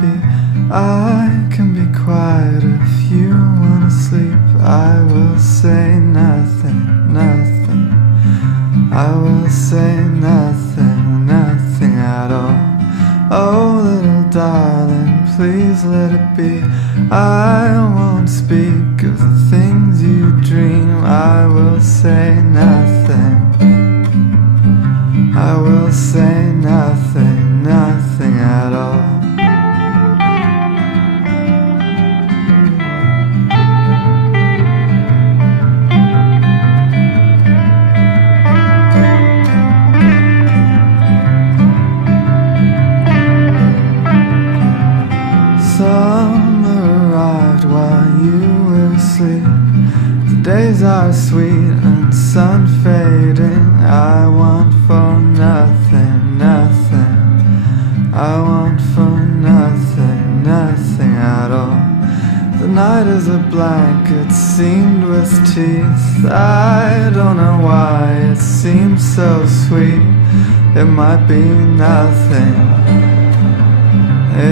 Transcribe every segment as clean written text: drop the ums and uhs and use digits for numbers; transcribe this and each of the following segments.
be. I can be quiet if you wanna sleep. I will say nothing, nothing. I will say nothing, nothing at all. Oh, little darling, please let it be. I won't speak of the things you dream. I will say nothing. I will say nothing, nothing at all. Summer arrived while you were asleep. The days are sweet and sun fading. I want for nothing, nothing. I want for nothing, nothing at all. The night is a blanket seamed with teeth. I don't know why it seems so sweet. It might be nothing.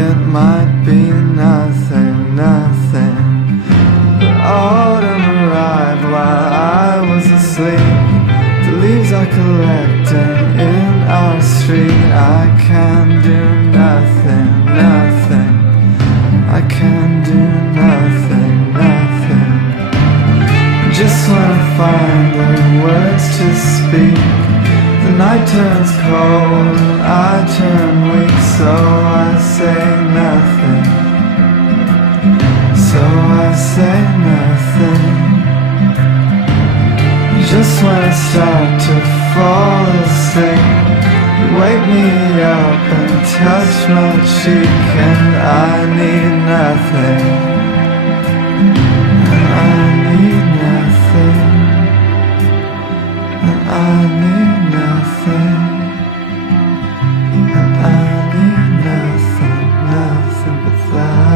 It might be nothing, nothing. But autumn arrived while I was asleep. The leaves are collecting in our street. I can do nothing, nothing. I can do nothing, nothing. Just when I find the words to speak, the night turns cold and I turn weak. So I say nothing. So I say nothing. Just when I start to fall asleep, you wake me up and touch my cheek. And I need nothing. And I need nothing. And I need nothing. And I need nothing, nothing but that.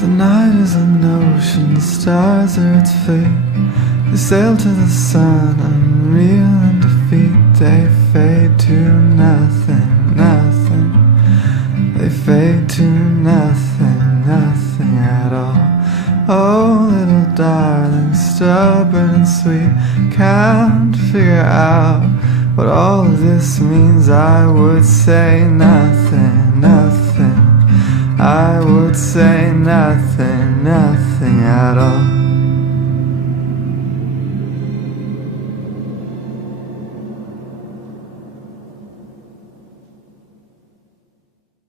The night is an ocean, the stars are its fate. They sail to the sun, unreal in defeat. They fade to nothing, nothing. They fade to nothing, nothing at all. Oh, little darling, stubborn and sweet, can't figure out what all of this means. I would say nothing, nothing. I would say nothing.